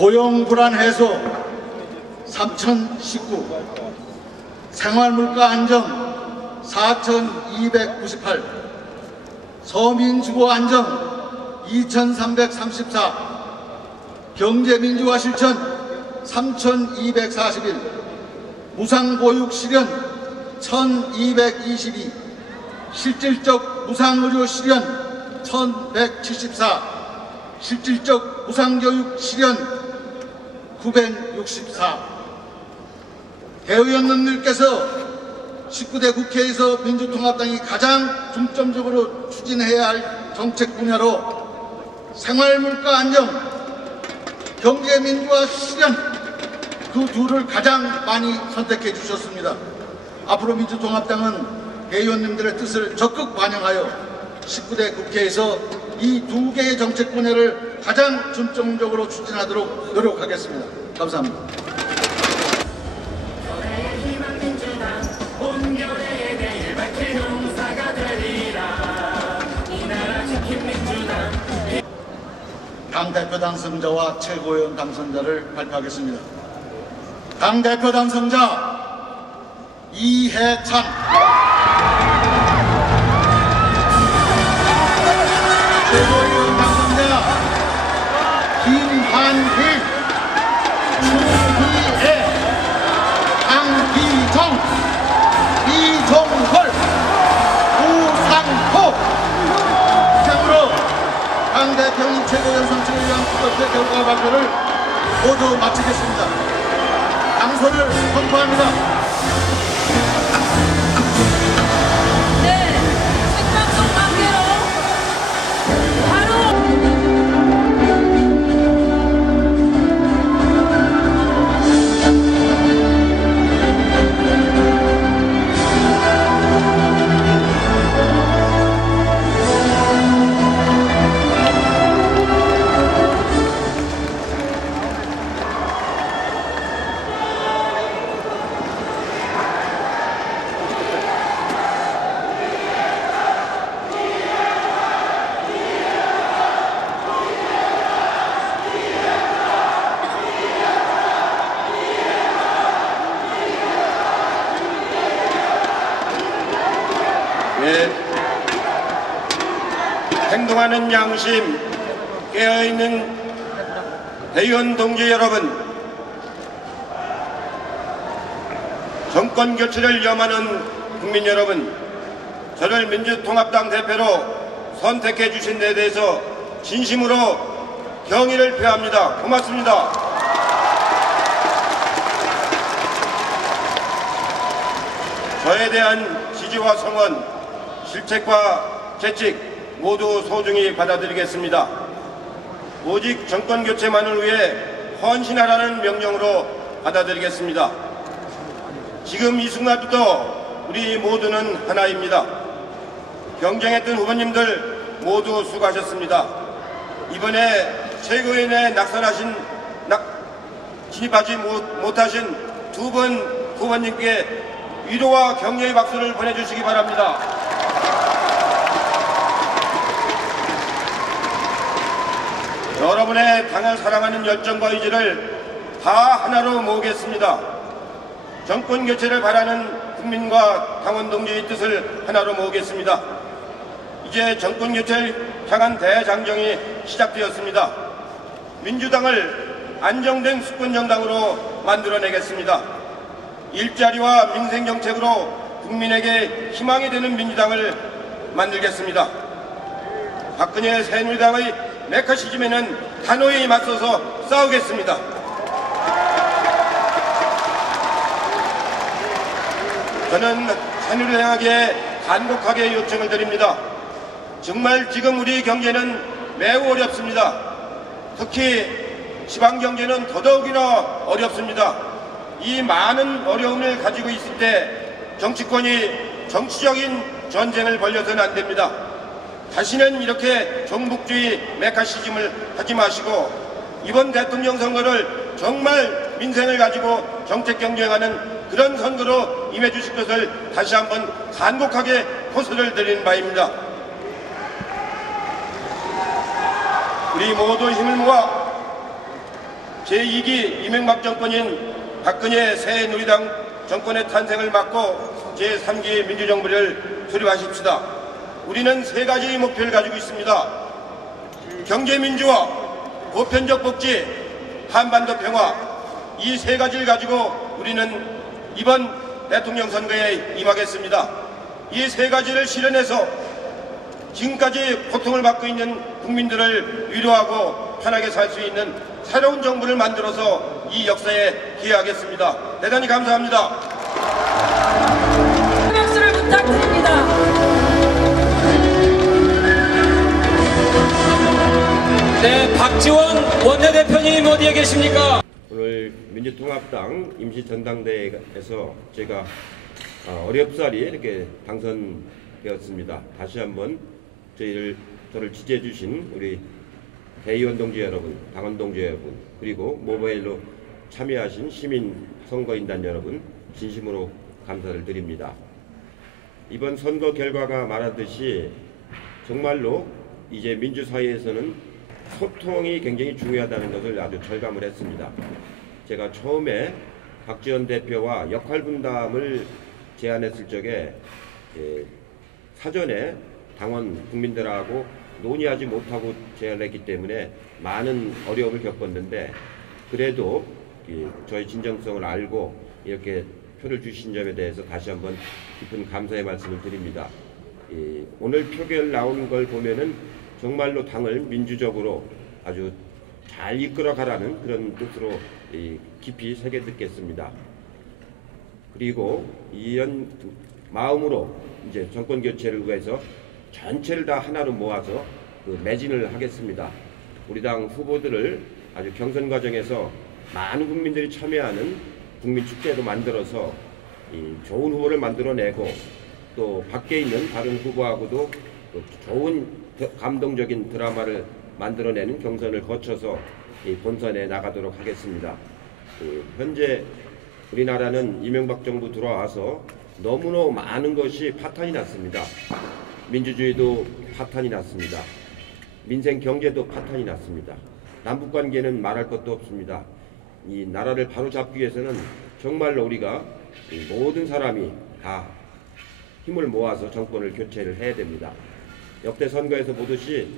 고용 불안 해소 3,019 생활물가 안정 4,298 서민 주거 안정 2,334 경제민주화 실천 3,241 무상보육 실현 1,222 실질적 무상의료 실현 1,174 실질적 무상교육 실현 964 대의원님들께서 19대 국회에서 민주통합당이 가장 중점적으로 추진해야 할 정책 분야로 생활물가 안정, 경제민주화 실현 그 둘을 가장 많이 선택해 주셨습니다. 앞으로 민주통합당은 대의원님들의 뜻을 적극 반영하여 19대 국회에서 이 두 개의 정책 분야를 가장 중점적으로 추진하도록 노력하겠습니다. 감사합니다. 당대표 당선자와 최고위원 당선자를 발표하겠습니다. 당대표 당선자 이해찬 최고위원 당선자 김한길 주희애 강기정 이종걸 우상호 이상으로 당대표인 최고위원 선출을 위한 투표표 결과 발표를 모두 마치겠습니다. 당선을 선포합니다. 행동하는 양심, 깨어있는 대의원 동지 여러분, 정권 교체를 염하는 국민 여러분, 저를 민주통합당 대표로 선택해 주신 데 대해서 진심으로 경의를 표합니다. 고맙습니다. 저에 대한 지지와 성원, 실책과 채찍 모두 소중히 받아들이겠습니다. 오직 정권 교체만을 위해 헌신하라는 명령으로 받아들이겠습니다. 지금 이 순간부터 우리 모두는 하나입니다. 경쟁했던 후보님들 모두 수고하셨습니다. 이번에 최고위원에 낙선하신 낙, 진입하지 못, 못하신 두 분 후보님께 위로와 격려의 박수를 보내주시기 바랍니다. 여러분의 당을 사랑하는 열정과 의지를 다 하나로 모으겠습니다. 정권 교체를 바라는 국민과 당원 동지의 뜻을 하나로 모으겠습니다. 이제 정권 교체를 향한 대장정이 시작되었습니다. 민주당을 안정된 수권 정당으로 만들어내겠습니다. 일자리와 민생 정책으로 국민에게 희망이 되는 민주당을 만들겠습니다. 박근혜 새누리당의 메카 시즘에는 단호히 맞서서 싸우겠습니다. 저는 새누리당에게 간곡하게 요청을 드립니다. 정말 지금 우리 경제는 매우 어렵습니다. 특히 지방 경제는 더더욱이나 어렵습니다. 이 많은 어려움을 가지고 있을 때 정치권이 정치적인 전쟁을 벌려서는 안 됩니다. 다시는 이렇게 종북주의 메카시즘을 하지 마시고 이번 대통령 선거를 정말 민생을 가지고 정책 경쟁하는 그런 선거로 임해 주실 것을 다시 한번 간곡하게 호소를 드리는 바입니다. 우리 모두 힘을 모아 제2기 이명박 정권인 박근혜 새누리당 정권의 탄생을 막고 제3기 민주정부를 수립하십시다. 우리는 세 가지 목표를 가지고 있습니다. 경제민주화, 보편적 복지, 한반도 평화 이 세 가지를 가지고 우리는 이번 대통령 선거에 임하겠습니다. 이 세 가지를 실현해서 지금까지 고통을 받고 있는 국민들을 위로하고 편하게 살 수 있는 새로운 정부를 만들어서 이 역사에 기여하겠습니다. 대단히 감사합니다. 박수를 부탁드립니다. 네, 박지원 원내대표님 어디에 계십니까? 오늘 민주통합당 임시전당대회에서 제가 어, 어렵사리 이렇게 당선되었습니다. 다시 한번 저희를 저를 지지해 주신 우리 대의원 동지 여러분, 당원 동지 여러분, 그리고 모바일로 참여하신 시민 선거인단 여러분 진심으로 감사를 드립니다. 이번 선거 결과가 말하듯이 정말로 이제 민주사회에서는 소통이 굉장히 중요하다는 것을 아주 절감을 했습니다. 제가 처음에 박지원 대표와 역할 분담을 제안했을 적에 예, 사전에 당원 국민들하고 논의하지 못하고 제안했기 때문에 많은 어려움을 겪었는데 그래도 이 저희 진정성을 알고 이렇게 표를 주신 점에 대해서 다시 한번 깊은 감사의 말씀을 드립니다. 이 오늘 표결 나온 걸 보면은 정말로 당을 민주적으로 아주 잘 이끌어 가라는 그런 뜻으로 이 깊이 새겨 듣겠습니다. 그리고 이런 마음으로 이제 정권 교체를 위해서 전체를 다 하나로 모아서 그 매진을 하겠습니다. 우리 당 후보들을 아주 경선 과정에서 많은 국민들이 참여하는 국민 축제도 만들어서 이 좋은 후보를 만들어내고 또 밖에 있는 다른 후보하고도 또 좋은 드- 감동적인 드라마를 만들어내는 경선을 거쳐서 이 본선에 나가도록 하겠습니다. 그 현재 우리나라는 이명박 정부 들어와서 너무너무 많은 것이 파탄이 났습니다. 민주주의도 파탄이 났습니다. 민생 경제도 파탄이 났습니다. 남북 관계는 말할 것도 없습니다. 이 나라를 바로 잡기 위해서는 정말로 우리가 이 모든 사람이 다 힘을 모아서 정권을 교체를 해야 됩니다. 역대 선거에서 보듯이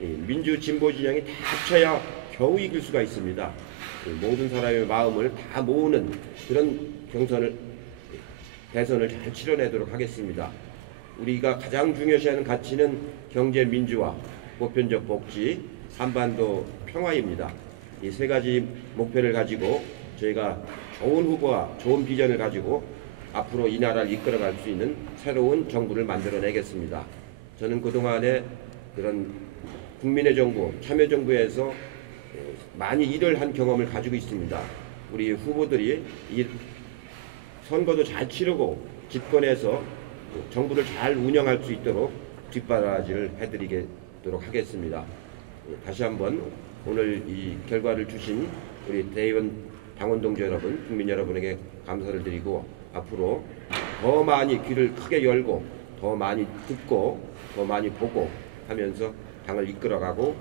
이 민주 진보 진영이 다 합쳐야 겨우 이길 수가 있습니다. 이 모든 사람의 마음을 다 모으는 그런 경선을 대선을 잘 치러내도록 하겠습니다. 우리가 가장 중요시하는 가치는 경제 민주화, 보편적 복지, 한반도 평화입니다. 이 세 가지 목표를 가지고 저희가 좋은 후보와 좋은 비전을 가지고 앞으로 이 나라를 이끌어갈 수 있는 새로운 정부를 만들어내겠습니다. 저는 그동안에 그런 국민의 정부, 참여 정부에서 많이 일을 한 경험을 가지고 있습니다. 우리 후보들이 이 선거도 잘 치르고 집권해서 정부를 잘 운영할 수 있도록 뒷바라지를 해드리도록 하겠습니다. 예, 다시 한번 오늘 이 결과를 주신 우리 대의원 당원 동지 여러분, 국민 여러분에게 감사를 드리고 앞으로 더 많이 귀를 크게 열고 더 많이 듣고 더 많이 보고 하면서 당을 이끌어가고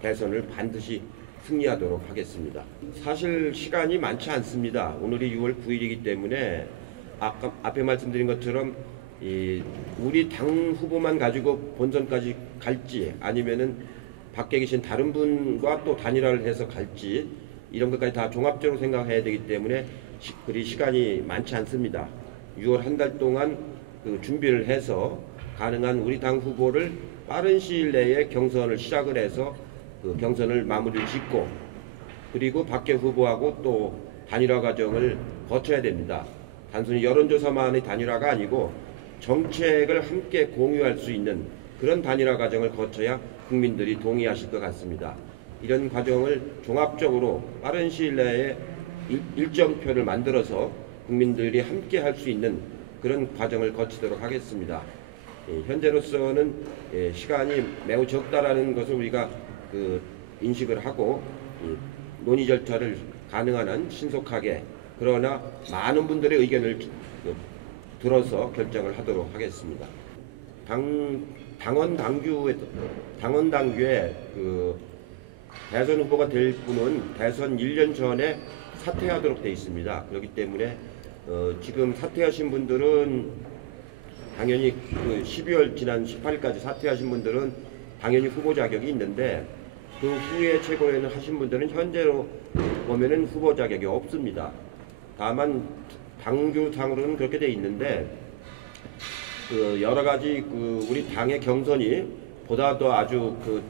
대선을 반드시 승리하도록 하겠습니다. 사실 시간이 많지 않습니다. 오늘이 6월 9일이기 때문에 아까 앞에 말씀드린 것처럼 이 우리 당 후보만 가지고 본선까지 갈지 아니면은 밖에 계신 다른 분과 또 단일화를 해서 갈지 이런 것까지 다 종합적으로 생각해야 되기 때문에 시, 그리 시간이 많지 않습니다. 6월 한 달 동안 그 준비를 해서 가능한 우리 당 후보를 빠른 시일 내에 경선을 시작을 해서 그 경선을 마무리를 짓고 그리고 밖에 후보하고 또 단일화 과정을 거쳐야 됩니다. 단순히 여론조사만의 단일화가 아니고 정책을 함께 공유할 수 있는 그런 단일화 과정을 거쳐야 국민들이 동의하실 것 같습니다. 이런 과정을 종합적으로 빠른 시일 내에 일- 일정표를 만들어서 국민들이 함께 할 수 있는 그런 과정을 거치도록 하겠습니다. 예, 현재로서는 예, 시간이 매우 적다라는 것을 우리가 그 인식을 하고 이 논의 절차를 가능한 한 신속하게 그러나 많은 분들의 의견을 그, 들어서 결정을 하도록 하겠습니다. 당 당원 당규에 당원 당규에 그 대선 후보가 될 분은 대선 1년 전에 사퇴하도록 돼 있습니다. 그렇기 때문에 어, 지금 사퇴하신 분들은 당연히 그 12월 지난 18일까지 사퇴하신 분들은 당연히 후보 자격이 있는데 그 후에 최고위원을 하신 분들은 현재로 보면은 후보 자격이 없습니다. 다만 당규상으로는 그렇게 돼 있는데 그 여러 가지 그 우리 당의 경선이 보다 더 아주 그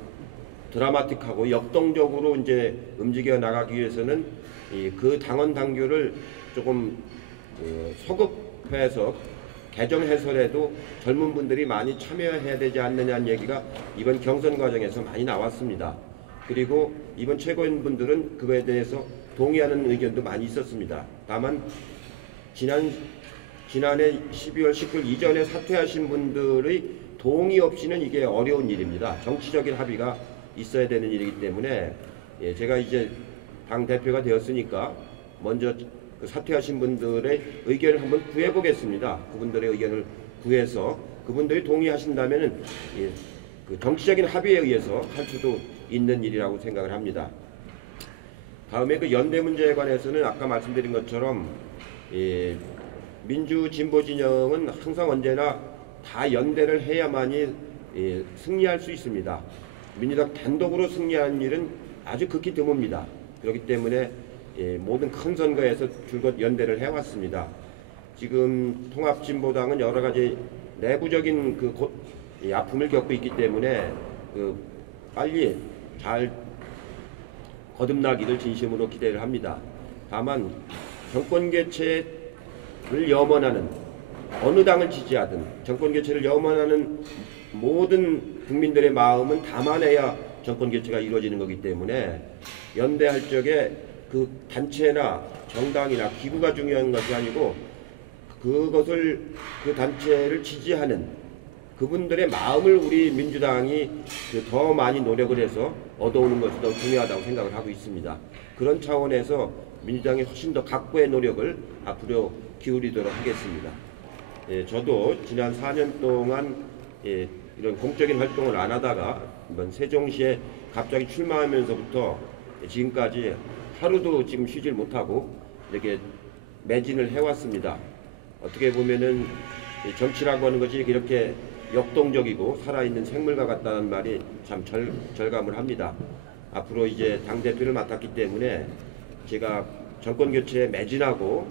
드라마틱하고 역동적으로 이제 움직여 나가기 위해서는 이 그 당원 당규를 조금 어, 소급해서 개정 해설에도 젊은 분들이 많이 참여해야 되지 않느냐는 얘기가 이번 경선 과정에서 많이 나왔습니다. 그리고 이번 최고위원 분들은 그거에 대해서 동의하는 의견도 많이 있었습니다. 다만 지난 지난해 12월 19일 이전에 사퇴하신 분들의 동의 없이는 이게 어려운 일입니다. 정치적인 합의가 있어야 되는 일이기 때문에 예, 제가 이제 당 대표가 되었으니까 먼저 그 사퇴하신 분들의 의견을 한번 구해 보겠습니다. 그분들의 의견을 구해서 그분들이 동의하신다면은 예, 그 정치적인 합의에 의해서 할 수도 있는 일이라고 생각을 합니다. 다음에 그 연대 문제에 관해서는 아까 말씀드린 것처럼 예, 민주 진보 진영은 항상 언제나 다 연대를 해야만이 예, 승리할 수 있습니다. 민주당 단독으로 승리하는 일은 아주 극히 드뭅니다. 그렇기 때문에 예, 모든 큰 선거에서 줄곧 연대를 해왔습니다. 지금 통합진보당은 여러 가지 내부적인 그 고, 이 아픔을 겪고 있기 때문에 그 빨리 잘 거듭나기를 진심으로 기대를 합니다. 다만 정권 개최를 염원하는 어느 당을 지지하든 정권 개최를 염원하는 모든 국민들의 마음은 담아내야 정권 개최가 이루어지는 거기 때문에 연대할 적에 그 단체나 정당이나 기구가 중요한 것이 아니고 그것을 그 단체를 지지하는 그분들의 마음을 우리 민주당이 그더 많이 노력을 해서 얻어오는 것이 더 중요하다고 생각을 하고 있습니다. 그런 차원에서 민주당이 훨씬 더 각고의 노력을 앞으로 기울이도록 하겠습니다. 예, 저도 지난 4년 동안 예, 이런 공적인 활동을 안 하다가 이번 세종시에 갑자기 출마하면서부터 지금까지 하루도 지금 쉬질 못하고 이렇게 매진을 해왔습니다. 어떻게 보면은 이 정치라고 하는 것이 이렇게 역동적이고 살아있는 생물과 같다는 말이 참 절, 절감을 합니다. 앞으로 이제 당대표를 맡았기 때문에 제가 정권 교체에 매진하고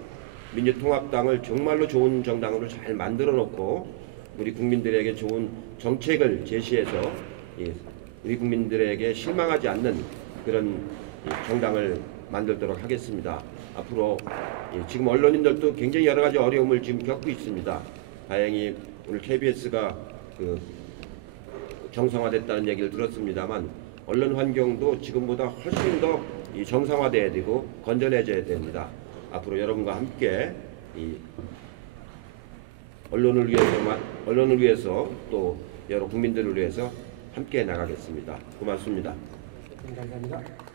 민주통합당을 정말로 좋은 정당으로 잘 만들어 놓고 우리 국민들에게 좋은 정책을 제시해서 이 우리 국민들에게 실망하지 않는 그런 이 정당을 만들도록 하겠습니다. 앞으로 이 지금 언론인들도 굉장히 여러 가지 어려움을 지금 겪고 있습니다. 다행히 오늘 KBS가 그 정상화됐다는 얘기를 들었습니다만 언론 환경도 지금보다 훨씬 더이 정상화돼야 되고 건전해져야 됩니다. 앞으로 여러분과 함께 이 언론을 위해서만 언론을 위해서 또 여러 국민들을 위해서 함께 나가겠습니다. 고맙습니다. 감사합니다.